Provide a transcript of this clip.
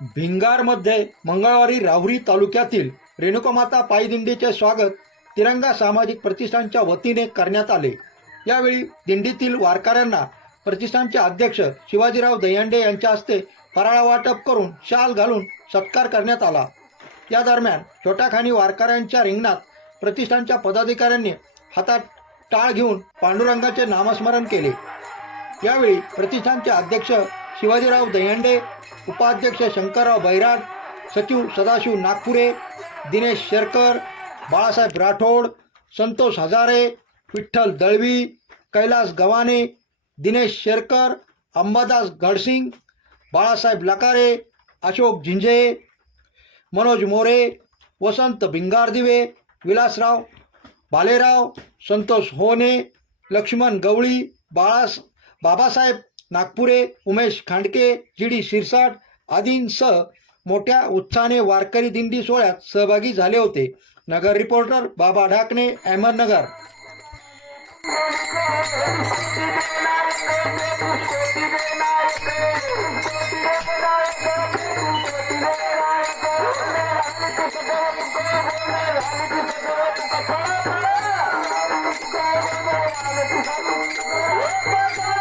भिंगारमध्ये मंगळवारी राहुरी तालुक्यातील रेणुकामाता पायदिंडीचे स्वागत तिरंगा सामाजिक प्रतिष्ठानच्या वतीने करण्यात आले. यावेळी दिंडीतील वारकऱ्यांना प्रतिष्ठानचे अध्यक्ष शिवाजीराव दहीहंडे यांच्या हस्ते फराळा वाटप करून शाल घालून सत्कार करण्यात आला. या दरम्यान छोटाखानी वारकऱ्यांच्या रिंगणात प्रतिष्ठानच्या पदाधिकाऱ्यांनी हातात टाळ घेऊन पांडुरंगाचे नामस्मरण केले. यावेळी प्रतिष्ठानचे अध्यक्ष शिवाजीराव दहीहंडे उपाध्यक्ष शंकरराव बैराट सचिव सदाशिव नागपुरे दिनेश शेरकर बाळासाहेब राठोड संतोष हजारे विठ्ठल दळवी कैलास गव्हाणे दिनेश शेरकर अंबादास गडसिंग बाळासाहेब लकारे अशोक झिंजे मनोज मोरे वसंत भिंगारदिवे विलासराव भालेराव संतोष होने लक्ष्मण गवळी बाळास बाबासाहेब नागपुरे उमेश खांडके जी डी शिरसाट आदींसह मोठ्या उत्साहाने वारकरी दिंडी सोहळ्यात सहभागी झाले होते. नगर रिपोर्टर बाबा ढाकणे अहमदनगर.